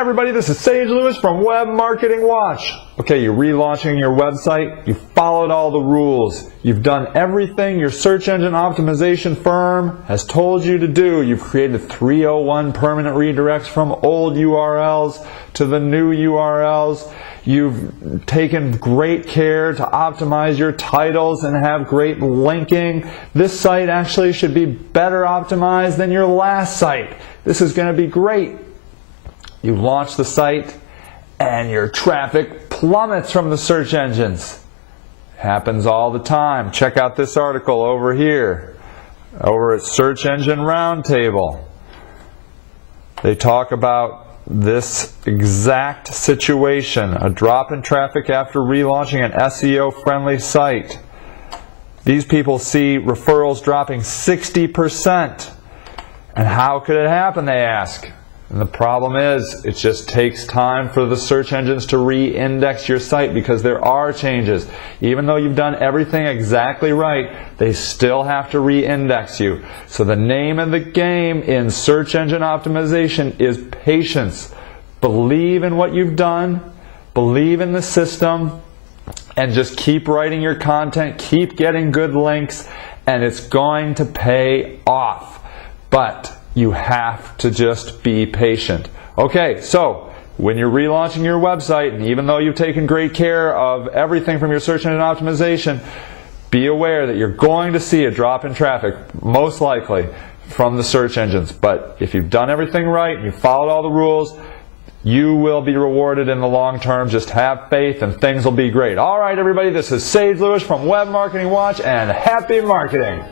Hi everybody, this is Sage Lewis from Web Marketing Watch. Okay, you're relaunching your website, you followed all the rules, you've done everything your search engine optimization firm has told you to do. You've created 301 permanent redirects from old URLs to the new URLs. You've taken great care to optimize your titles and have great linking. This site actually should be better optimized than your last site. This is going to be great. You launch the site and your traffic plummets from the search engines. Happens all the time. Check out this article over here, over at Search Engine Roundtable. They talk about this exact situation, a drop in traffic after relaunching an SEO-friendly site. These people see referrals dropping 60%. And how could it happen, they ask? And the problem is, it just takes time for the search engines to re-index your site because there are changes. Even though you've done everything exactly right, they still have to re-index you. So the name of the game in search engine optimization is patience. Believe in what you've done, believe in the system, and just keep writing your content, keep getting good links, and it's going to pay off. But you have to just be patient. Okay, so when you're relaunching your website, and even though you've taken great care of everything from your search engine optimization, be aware that you're going to see a drop in traffic, most likely, from the search engines. But if you've done everything right, and you've followed all the rules, you will be rewarded in the long term. Just have faith and things will be great. All right, everybody, this is Sage Lewis from Web Marketing Watch, and happy marketing!